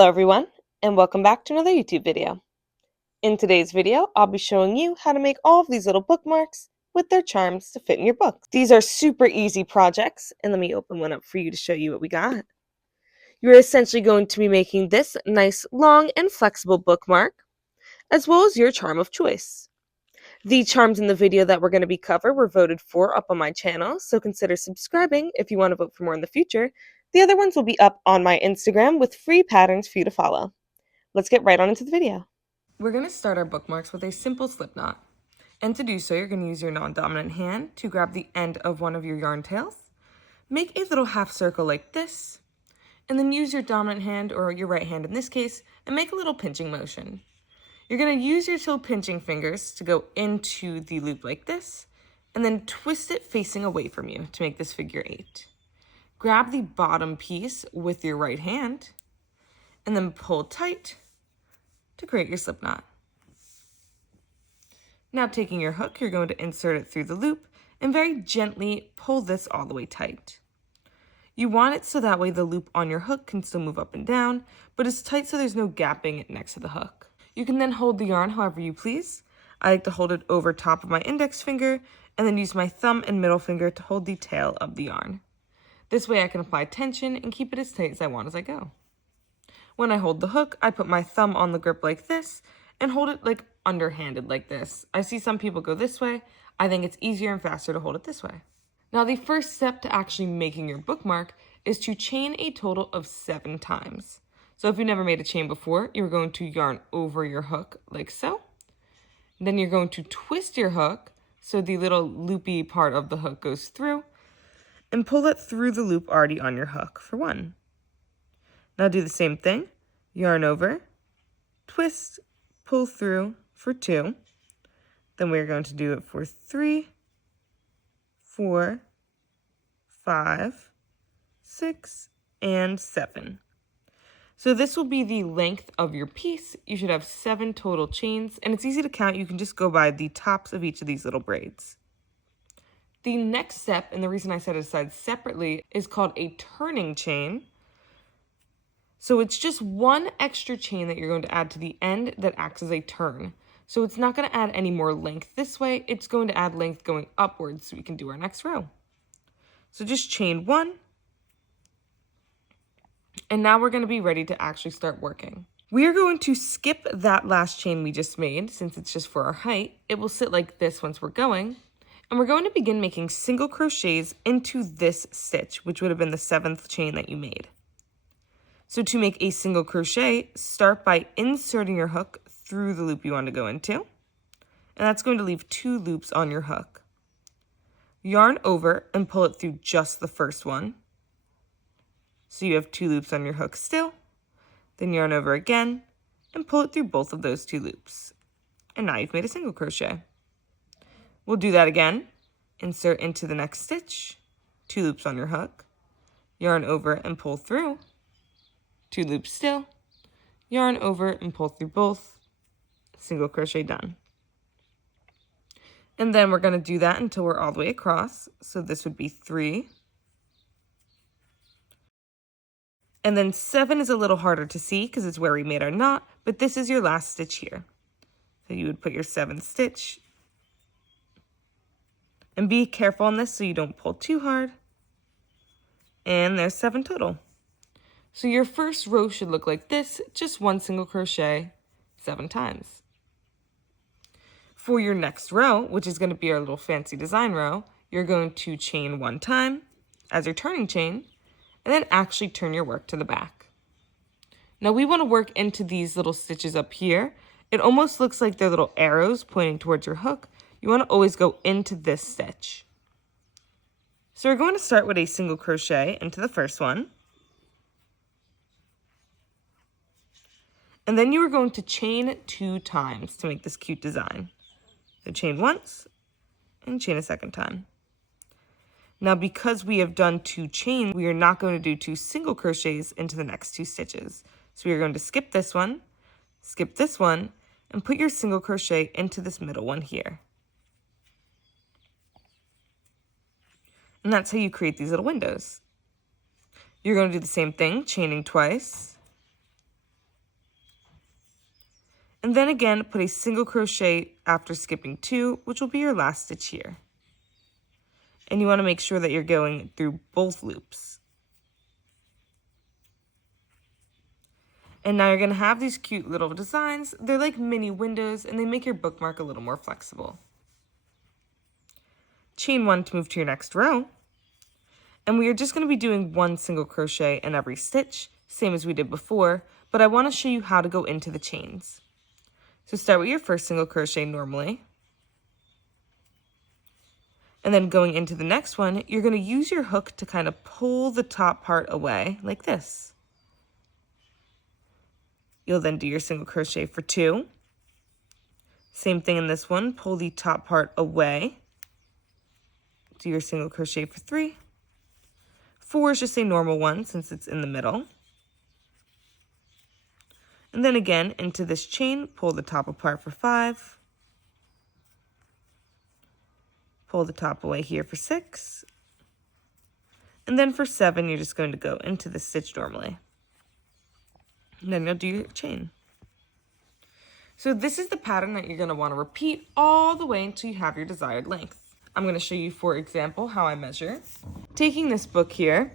Hello everyone, and welcome back to another YouTube video. In today's video, I'll be showing you how to make all of these little bookmarks with their charms to fit in your book. These are super easy projects, and let me open one up for you to show you what we got. You're essentially going to be making this nice, long, and flexible bookmark, as well as your charm of choice. The charms in the video that we're going to be covering were voted for up on my channel, so consider subscribing if you want to vote for more in the future. The other ones will be up on my Instagram with free patterns for you to follow. Let's get right on into the video. We're going to start our bookmarks with a simple slip knot. And to do so, you're going to use your non-dominant hand to grab the end of one of your yarn tails. Make a little half circle like this, and then use your dominant hand, or your right hand in this case, and make a little pinching motion. You're going to use your two pinching fingers to go into the loop like this, and then twist it facing away from you to make this figure 8. Grab the bottom piece with your right hand, and then pull tight to create your slip knot. Now taking your hook, you're going to insert it through the loop and very gently pull this all the way tight. You want it so that way the loop on your hook can still move up and down, but it's tight so there's no gapping next to the hook. You can then hold the yarn however you please. I like to hold it over top of my index finger and then use my thumb and middle finger to hold the tail of the yarn. This way I can apply tension and keep it as tight as I want as I go. When I hold the hook, I put my thumb on the grip like this and hold it like underhanded like this. I see some people go this way. I think it's easier and faster to hold it this way. Now the first step to actually making your bookmark is to chain a total of 7 times. So if you've never made a chain before, you're going to yarn over your hook like so. Then you're going to twist your hook so the little loopy part of the hook goes through, and pull it through the loop already on your hook for 1. Now do the same thing, yarn over, twist, pull through for 2. Then we're going to do it for 3, 4, 5, 6, and 7. So this will be the length of your piece. You should have 7 total chains, and it's easy to count. You can just go by the tops of each of these little braids. The next step, and the reason I set it aside separately, is called a turning chain. So it's just 1 extra chain that you're going to add to the end that acts as a turn. So it's not going to add any more length this way. It's going to add length going upwards so we can do our next row. So just chain 1. And now we're going to be ready to actually start working. We are going to skip that last chain we just made since it's just for our height. It will sit like this once we're going. And we're going to begin making single crochets into this stitch, which would have been the 7th chain that you made. So to make a single crochet, start by inserting your hook through the loop you want to go into. And that's going to leave 2 loops on your hook. Yarn over and pull it through just the first one. So you have 2 loops on your hook still. Then yarn over again and pull it through both of those 2 loops. And now you've made a single crochet. We'll do that again. Insert into the next stitch, 2 loops on your hook, yarn over and pull through, 2 loops still, yarn over and pull through both, single crochet done. And then we're going to do that until we're all the way across. So this would be 3. And then 7 is a little harder to see because it's where we made our knot, but this is your last stitch here. So you would put your 7th stitch. And be careful on this so you don't pull too hard. And there's 7 total. So your first row should look like this, just 1 single crochet, 7 times. For your next row, which is going to be our little fancy design row, you're going to chain 1 time as your turning chain, and then actually turn your work to the back. Now we want to work into these little stitches up here. It almost looks like they're little arrows pointing towards your hook. You want to always go into this stitch. So we're going to start with a single crochet into the first one. And then you are going to chain 2 times to make this cute design. So chain once and chain a second time. Now because we have done 2 chains, we are not going to do 2 single crochets into the next 2 stitches. So we are going to skip this one, and put your single crochet into this middle one here. And that's how you create these little windows. You're going to do the same thing, chaining twice, And then again, put a single crochet after skipping 2, which will be your last stitch here. And you want to make sure that you're going through both loops. And now you're going to have these cute little designs. They're like mini windows and they make your bookmark a little more flexible. Chain 1 to move to your next row. And we are just going to be doing 1 single crochet in every stitch, same as we did before, but I want to show you how to go into the chains. So start with your first single crochet normally. And then going into the next one, you're going to use your hook to kind of pull the top part away like this. You'll then do your single crochet for 2. Same thing in this one, pull the top part away. Do your single crochet for 3. 4 is just a normal one since it's in the middle. And then again into this chain, pull the top apart for 5. Pull the top away here for 6. And then for 7, you're just going to go into the stitch normally. And then you'll do your chain. So this is the pattern that you're going to want to repeat all the way until you have your desired length. I'm going to show you, for example, how I measure. Taking this book here,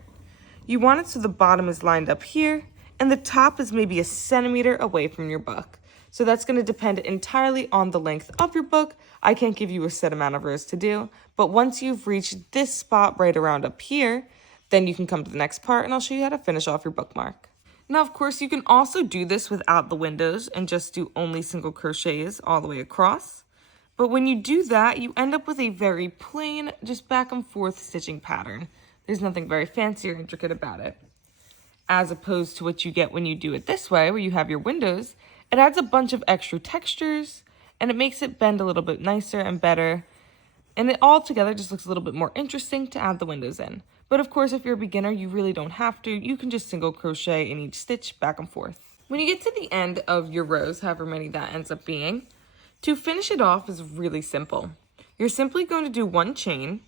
you want it so the bottom is lined up here, and the top is maybe 1 centimeter away from your book. So that's going to depend entirely on the length of your book. I can't give you a set amount of rows to do, but once you've reached this spot right around up here, then you can come to the next part and I'll show you how to finish off your bookmark. Now, of course, you can also do this without the windows and just do only single crochets all the way across. But when you do that, you end up with a very plain, just back and forth stitching pattern. There's nothing very fancy or intricate about it. As opposed to what you get when you do it this way, where you have your windows, it adds a bunch of extra textures and it makes it bend a little bit nicer and better. And it all together just looks a little bit more interesting to add the windows in. But of course, if you're a beginner, you really don't have to. You can just single crochet in each stitch back and forth. When you get to the end of your rows, however many that ends up being, to finish it off is really simple. You're simply going to do 1 chain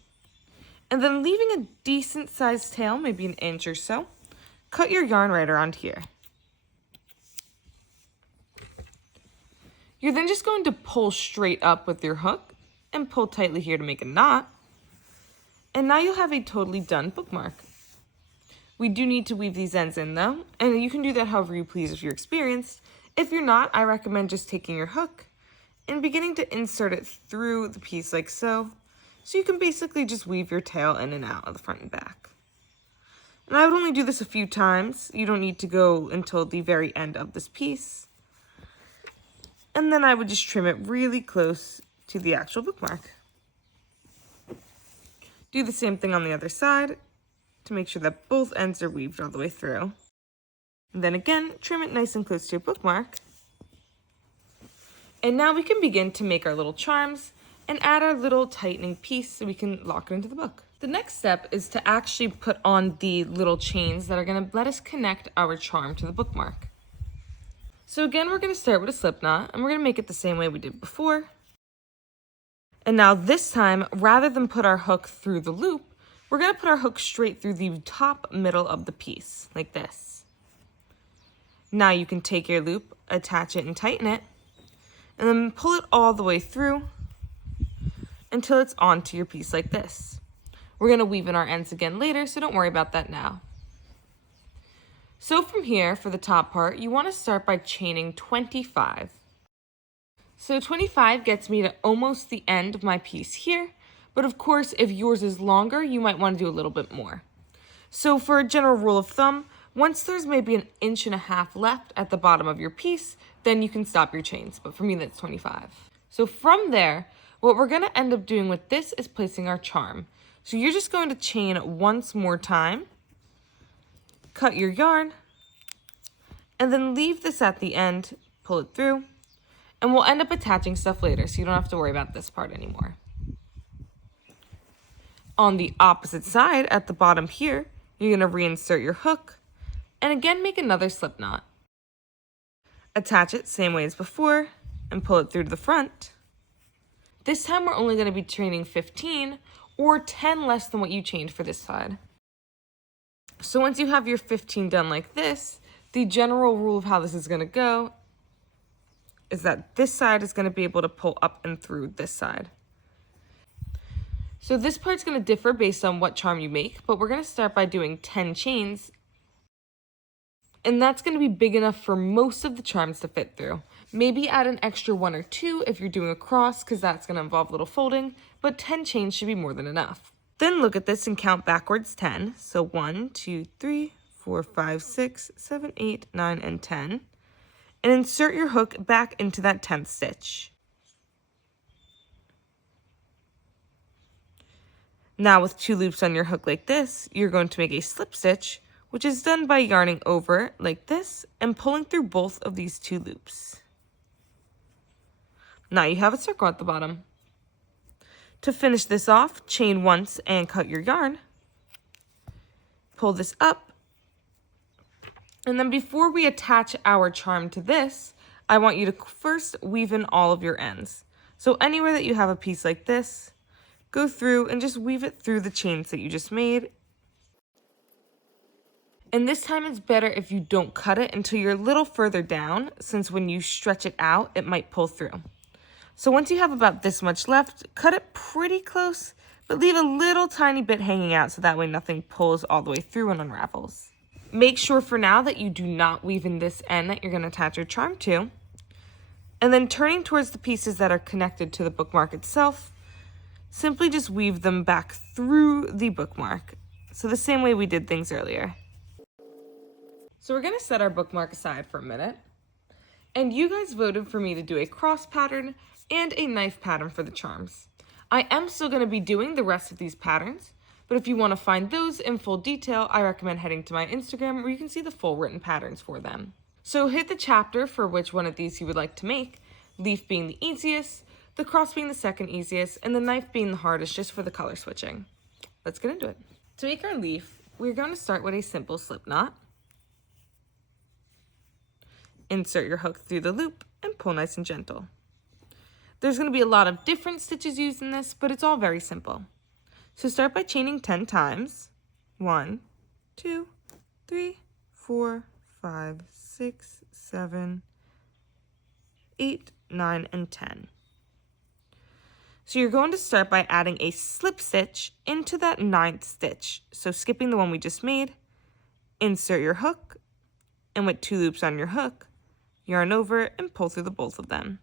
and then leaving a decent sized tail, maybe 1 inch or so, cut your yarn right around here. You're then just going to pull straight up with your hook and pull tightly here to make a knot. And now you'll have a totally done bookmark. We do need to weave these ends in though, and you can do that however you please if you're experienced. If you're not, I recommend just taking your hook and beginning to insert it through the piece like so. So you can basically just weave your tail in and out of the front and back. And I would only do this a few times. You don't need to go until the very end of this piece. And then I would just trim it really close to the actual bookmark. Do the same thing on the other side to make sure that both ends are weaved all the way through. And then again, trim it nice and close to your bookmark. And now we can begin to make our little charms and add our little tightening piece so we can lock it into the book. The next step is to actually put on the little chains that are going to let us connect our charm to the bookmark. So again, we're going to start with a slip knot and we're going to make it the same way we did before. And now this time, rather than put our hook through the loop, we're going to put our hook straight through the top middle of the piece, like this. Now you can take your loop, attach it and tighten it, and then pull it all the way through until it's onto your piece like this. We're going to weave in our ends again later, so don't worry about that now. So from here, for the top part, you want to start by chaining 25. So 25 gets me to almost the end of my piece here, but of course, if yours is longer, you might want to do a little bit more. So for a general rule of thumb, once there's maybe 1.5 inches left at the bottom of your piece, then you can stop your chains, but for me that's 25. So from there, what we're going to end up doing with this is placing our charm. So you're just going to chain once more time, cut your yarn, and then leave this at the end, pull it through, and we'll end up attaching stuff later, so you don't have to worry about this part anymore. On the opposite side, at the bottom here, you're going to reinsert your hook, and again make another slip knot. Attach it same way as before, and pull it through to the front. This time we're only going to be chaining 15, or 10 less than what you chained for this side. So once you have your 15 done like this, the general rule of how this is going to go is that this side is going to be able to pull up and through this side. So this part's going to differ based on what charm you make, but we're going to start by doing 10 chains, and that's going to be big enough for most of the charms to fit through. Maybe add an extra 1 or 2 if you're doing a cross, because that's going to involve a little folding, but 10 chains should be more than enough. Then look at this and count backwards 10. So 1, 2, 3, 4, 5, 6, 7, 8, 9, and 10. And insert your hook back into that 10th stitch. Now with 2 loops on your hook like this, you're going to make a slip stitch, which is done by yarning over like this and pulling through both of these 2 loops. Now you have a circle at the bottom. To finish this off, chain once and cut your yarn. Pull this up. And then before we attach our charm to this, I want you to first weave in all of your ends. So anywhere that you have a piece like this, go through and just weave it through the chains that you just made. And this time it's better if you don't cut it until you're a little further down, since when you stretch it out, it might pull through. So once you have about this much left, cut it pretty close, but leave a little tiny bit hanging out so that way nothing pulls all the way through and unravels. Make sure for now that you do not weave in this end that you're going to attach your charm to. And then turning towards the pieces that are connected to the bookmark itself, simply just weave them back through the bookmark. So the same way we did things earlier. So we're going to set our bookmark aside for a minute. And you guys voted for me to do a cross pattern and a knife pattern for the charms. I am still going to be doing the rest of these patterns, but if you want to find those in full detail, I recommend heading to my Instagram where you can see the full written patterns for them. So hit the chapter for which one of these you would like to make, leaf being the easiest, the cross being the second easiest, and the knife being the hardest just for the color switching. Let's get into it. To make our leaf, we're going to start with a simple slip knot. Insert your hook through the loop and pull nice and gentle. There's going to be a lot of different stitches used in this, but it's all very simple. So start by chaining 10 times. 1, 2, 3, 4, 5, 6, 7, 8, 9, and 10. So you're going to start by adding a slip stitch into that 9th stitch. So skipping the one we just made, insert your hook, and with 2 loops on your hook, yarn over and pull through the both of them.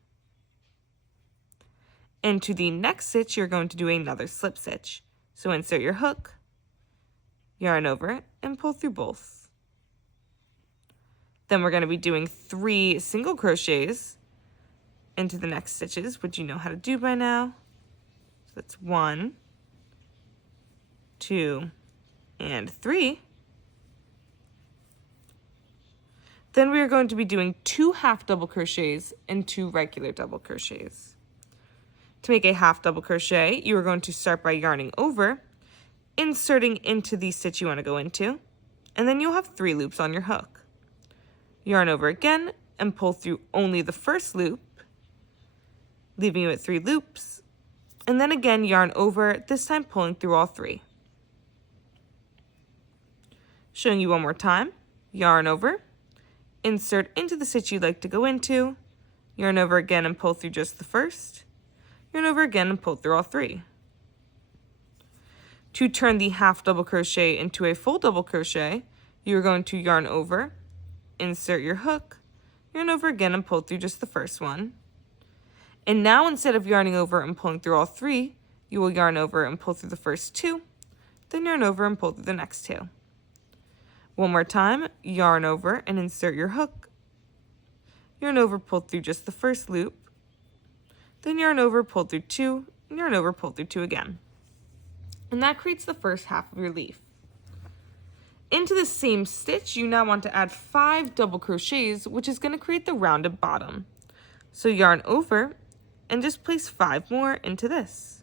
Into the next stitch, you're going to do another slip stitch. So insert your hook, yarn over, and pull through both. Then we're going to be doing 3 single crochets into the next stitches, which you know how to do by now. So that's 1, 2, and 3. Then we are going to be doing 2 half double crochets and 2 regular double crochets. To make a half double crochet, you are going to start by yarning over, inserting into the stitch you want to go into, and then you'll have 3 loops on your hook. Yarn over again and pull through only the first loop, leaving you at 3 loops, and then again yarn over, this time pulling through all 3. Showing you one more time, yarn over, insert into the stitch you'd like to go into, yarn over again and pull through just the first, yarn over again and pull through all 3. To turn the half double crochet into a full double crochet, you're going to yarn over, insert your hook, yarn over again and pull through just the first one. And now instead of yarning over and pulling through all 3, you will yarn over and pull through the first 2, then yarn over and pull through the next 2. One more time, yarn over and insert your hook, yarn over, pull through just the first loop, then yarn over, pull through 2, and yarn over, pull through 2 again. And that creates the first half of your leaf. Into the same stitch, you now want to add 5 double crochets, which is going to create the rounded bottom. So yarn over and just place 5 more into this.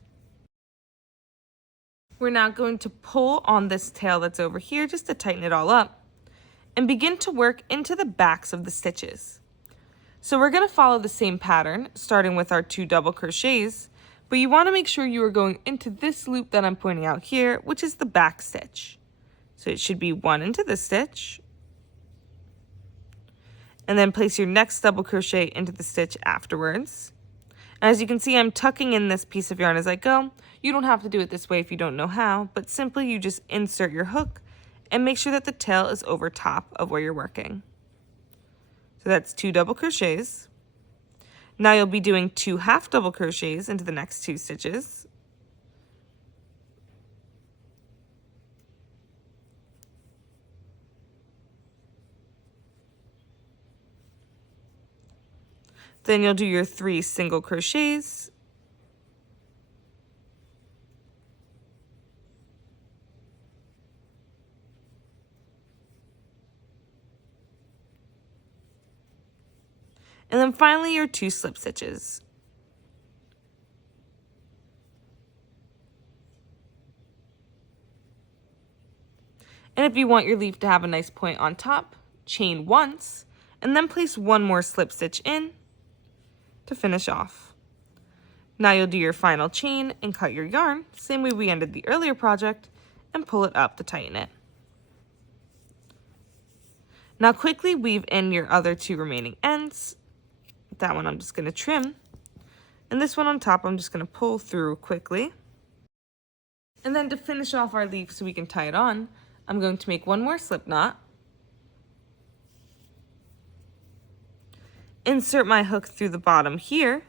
We're now going to pull on this tail that's over here just to tighten it all up and begin to work into the backs of the stitches. So we're going to follow the same pattern, starting with our 2 double crochets, but you want to make sure you are going into this loop that I'm pointing out here, which is the back stitch. So it should be 1 into this stitch, and then place your next double crochet into the stitch afterwards. As you can see, I'm tucking in this piece of yarn as I go. You don't have to do it this way if you don't know how, but simply you just insert your hook and make sure that the tail is over top of where you're working. So that's 2 double crochets. Now you'll be doing 2 half double crochets into the next 2 stitches. Then you'll do your 3 single crochets. And then finally your 2 slip stitches. And if you want your leaf to have a nice point on top, chain once, and then place 1 more slip stitch in to finish off. Now you'll do your final chain and cut your yarn, same way we ended the earlier project, and pull it up to tighten it. Now quickly weave in your other 2 remaining ends. That one I'm just going to trim, and this one on top I'm just going to pull through quickly. And then to finish off our leaf so we can tie it on, I'm going to make 1 more slip knot, insert my hook through the bottom here,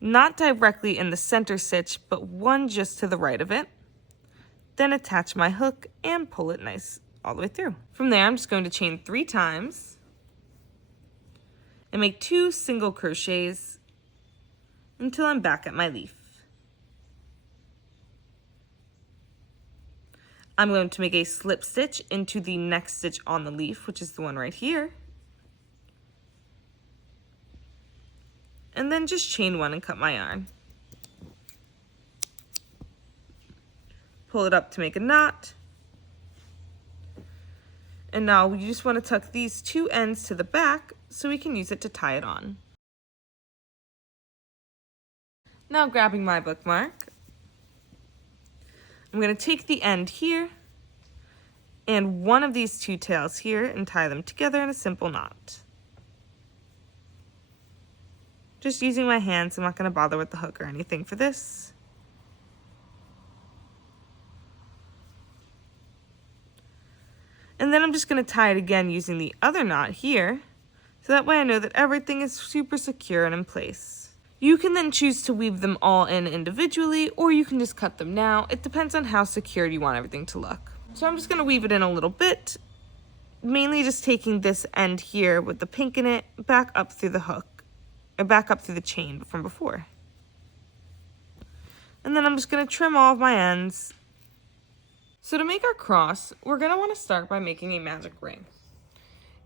not directly in the center stitch, but one just to the right of it, then attach my hook and pull it nice all the way through. From there, I'm just going to chain 3 times and make 2 single crochets until I'm back at my leaf. I'm going to make a slip stitch into the next stitch on the leaf, which is the one right here. And then just chain 1 and cut my yarn. Pull it up to make a knot. And now you just want to tuck these 2 ends to the back so we can use it to tie it on. Now grabbing my bookmark, I'm going to take the end here and one of these 2 tails here and tie them together in a simple knot. Just using my hands, I'm not going to bother with the hook or anything for this. And then I'm just going to tie it again using the other knot here, so that way I know that everything is super secure and in place. You can then choose to weave them all in individually, or you can just cut them now. It depends on how secured you want everything to look. So I'm just going to weave it in a little bit, mainly just taking this end here with the pink in it back up through the hook, or back up through the chain from before. And then I'm just going to trim all of my ends. So to make our cross, we're going to want to start by making a magic ring.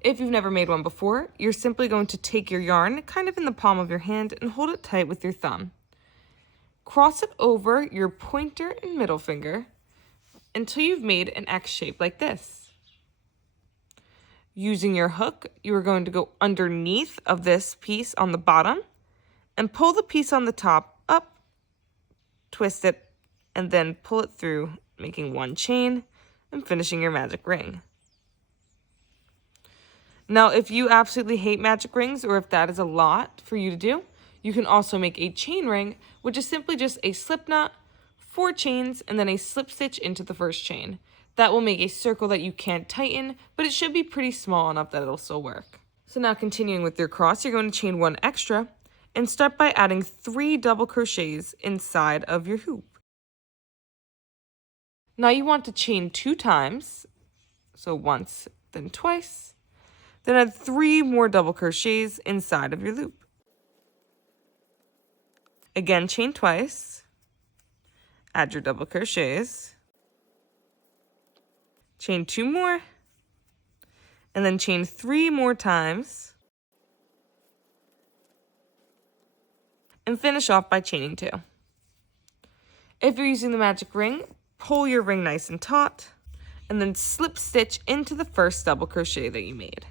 If you've never made one before, you're simply going to take your yarn kind of in the palm of your hand and hold it tight with your thumb. Cross it over your pointer and middle finger until you've made an X shape like this. Using your hook, you are going to go underneath of this piece on the bottom and pull the piece on the top up, twist it, and then pull it through, making 1 chain and finishing your magic ring. Now, if you absolutely hate magic rings, or if that is a lot for you to do, you can also make a chain ring, which is simply just a slip knot, 4 chains, and then a slip stitch into the first chain. That will make a circle that you can't tighten, but it should be pretty small enough that it'll still work. So now continuing with your cross, you're going to chain 1 extra and start by adding 3 double crochets inside of your hoop. Now you want to chain 2 times, so once, then twice. Then add 3 more double crochets inside of your loop. Again, chain twice. Add your double crochets. Chain 2 more. And then chain 3 more times. And finish off by chaining 2. If you're using the magic ring, pull your ring nice and taut, and then slip stitch into the first double crochet that you made.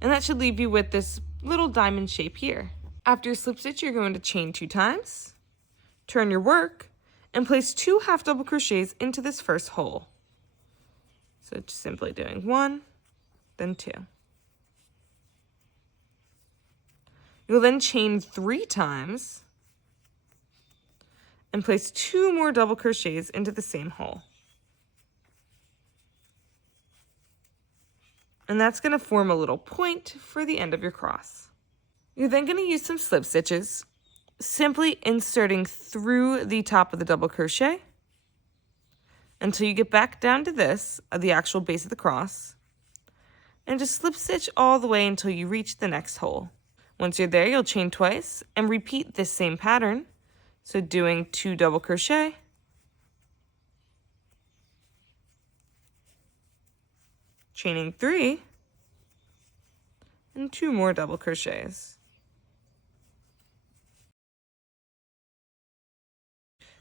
And that should leave you with this little diamond shape here. After your slip stitch, you're going to chain 2 times, turn your work, and place 2 half double crochets into this first hole. So just simply doing 1, then 2. You'll then chain 3 times and place 2 more double crochets into the same hole. And that's going to form a little point for the end of your cross. You're then going to use some slip stitches, simply inserting through the top of the double crochet until you get back down to this, the actual base of the cross, and just slip stitch all the way until you reach the next hole. Once you're there, you'll chain twice and repeat this same pattern. So doing 2 double crochet, chaining 3, and 2 more double crochets.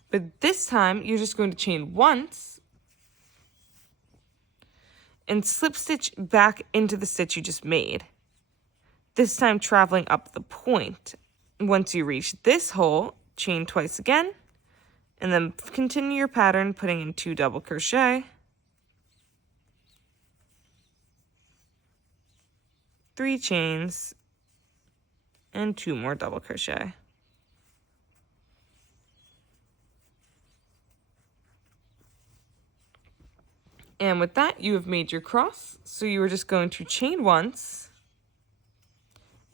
But this time, you're just going to chain once and slip stitch back into the stitch you just made. This time traveling up the point. Once you reach this hole, chain twice again, and then continue your pattern, putting in 2 double crochet, 3 chains, and 2 more double crochet. And with that, you have made your cross. So you are just going to chain once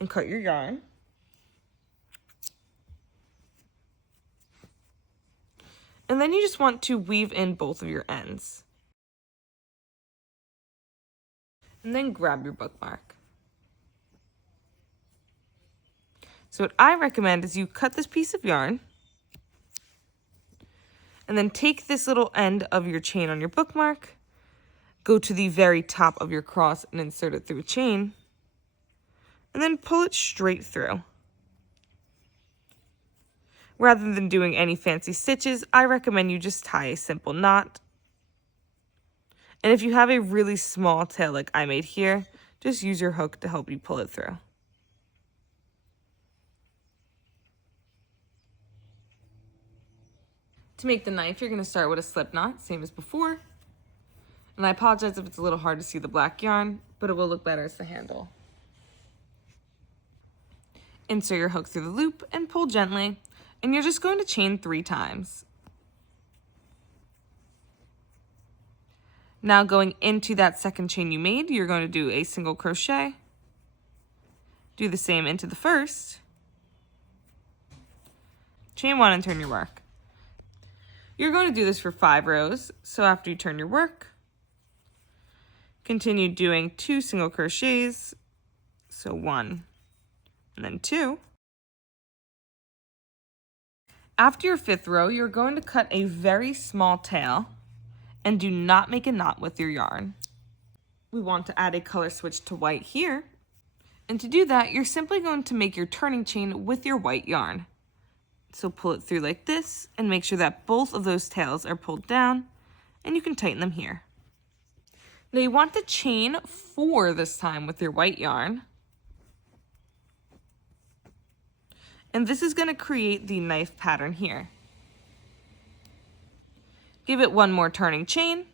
and cut your yarn. And then you just want to weave in both of your ends. And then grab your bookmark. So what I recommend is you cut this piece of yarn and then take this little end of your chain on your bookmark, go to the very top of your cross and insert it through a chain, and then pull it straight through. Rather than doing any fancy stitches, I recommend you just tie a simple knot. And if you have a really small tail like I made here, just use your hook to help you pull it through. To make the knife, you're going to start with a slip knot, same as before. And I apologize if it's a little hard to see the black yarn, but it will look better as the handle. Insert your hook through the loop and pull gently, and you're just going to chain 3 times. Now going into that second chain you made, you're going to do a single crochet, do the same into the first, chain 1 and turn your work. You're going to do this for 5 rows, so after you turn your work, continue doing 2 single crochets, so 1 and then 2. After your 5th row, you're going to cut a very small tail and do not make a knot with your yarn. We want to add a color switch to white here, and to do that, you're simply going to make your turning chain with your white yarn. So pull it through like this and make sure that both of those tails are pulled down, and you can tighten them here. Now you want to chain 4 this time with your white yarn. And this is going to create the knife pattern here. Give it 1 more turning chain,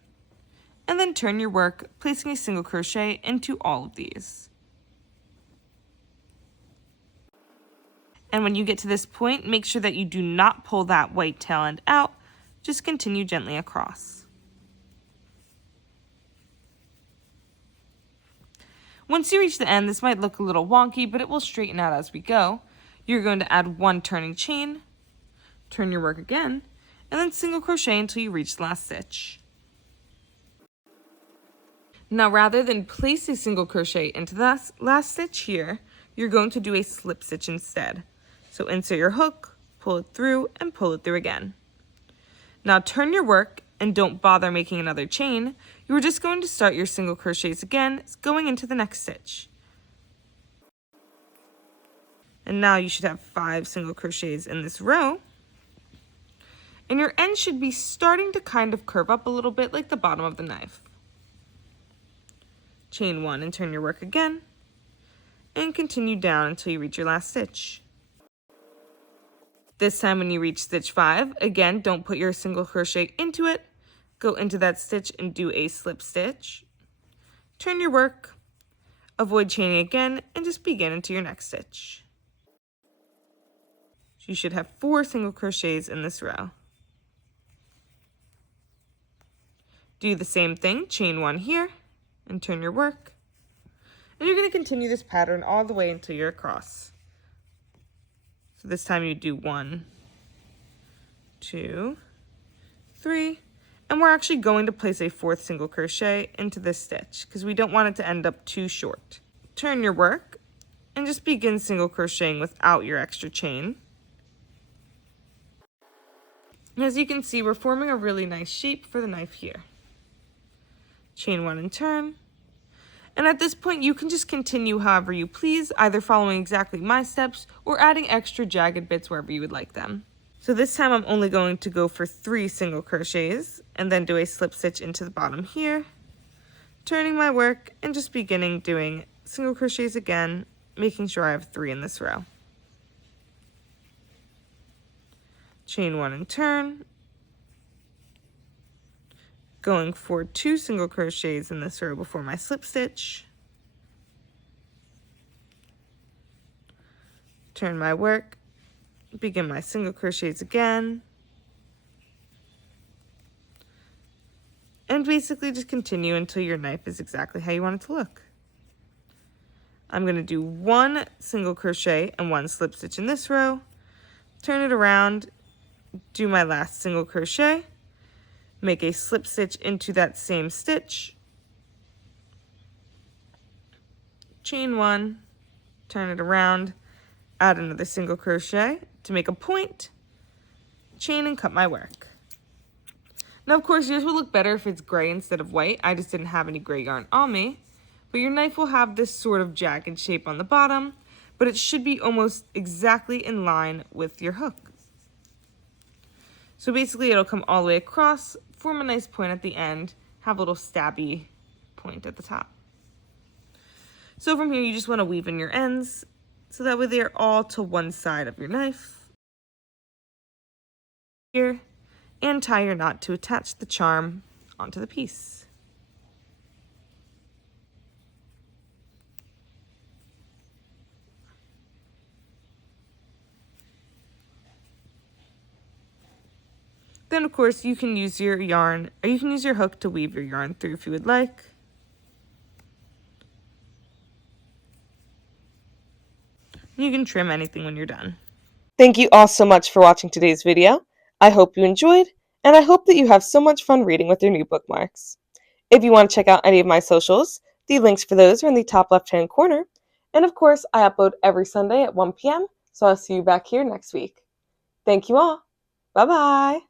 and then turn your work, placing a single crochet into all of these. And when you get to this point, make sure that you do not pull that white tail end out, just continue gently across. Once you reach the end, this might look a little wonky, but it will straighten out as we go. You're going to add 1 turning chain, turn your work again, and then single crochet until you reach the last stitch. Now rather than place a single crochet into the last stitch here, you're going to do a slip stitch instead. So insert your hook, pull it through, and pull it through again. Now turn your work and don't bother making another chain. You're just going to start your single crochets again, going into the next stitch. And now you should have 5 single crochets in this row. And your end should be starting to kind of curve up a little bit like the bottom of the knife. Chain 1 and turn your work again. And continue down until you reach your last stitch. This time when you reach stitch 5, again, don't put your single crochet into it. go into that stitch and do a slip stitch. Turn your work, avoid chaining again, and just begin into your next stitch. You should have 4 single crochets in this row. Do the same thing, chain 1 here, and turn your work. And you're going to continue this pattern all the way until you're across. So this time you do 1, 2, 3, and we're actually going to place a 4th single crochet into this stitch because we don't want it to end up too short. Turn your work and just begin single crocheting without your extra chain. And as you can see, we're forming a really nice shape for the knife here. Chain 1 and turn. And at this point, you can just continue however you please, either following exactly my steps or adding extra jagged bits wherever you would like them. So this time I'm only going to go for 3 single crochets and then do a slip stitch into the bottom here, turning my work and just beginning doing single crochets again, making sure I have 3 in this row. Chain 1 and turn, going for 2 single crochets in this row before my slip stitch, turn my work, begin my single crochets again, and basically just continue until your knife is exactly how you want it to look. I'm going to do 1 single crochet and 1 slip stitch in this row, turn it around, do my last single crochet, make a slip stitch into that same stitch, chain 1, turn it around, add another single crochet to make a point, chain and cut my work. Now of course yours will look better if it's gray instead of white. I just didn't have any gray yarn on me, but your knife will have this sort of jagged shape on the bottom, but it should be almost exactly in line with your hook. So basically it'll come all the way across, form a nice point at the end, have a little stabby point at the top. So from here you just want to weave in your ends, so that way they're all to one side of your knife. Here, and tie your knot to attach the charm onto the piece. Then of course you can use your yarn, or you can use your hook to weave your yarn through if you would like. You can trim anything when you're done. Thank you all so much for watching today's video. I hope you enjoyed, and I hope that you have so much fun reading with your new bookmarks. If you want to check out any of my socials, the links for those are in the top left-hand corner. And of course, I upload every Sunday at 1 p.m., so I'll see you back here next week. Thank you all. Bye-bye.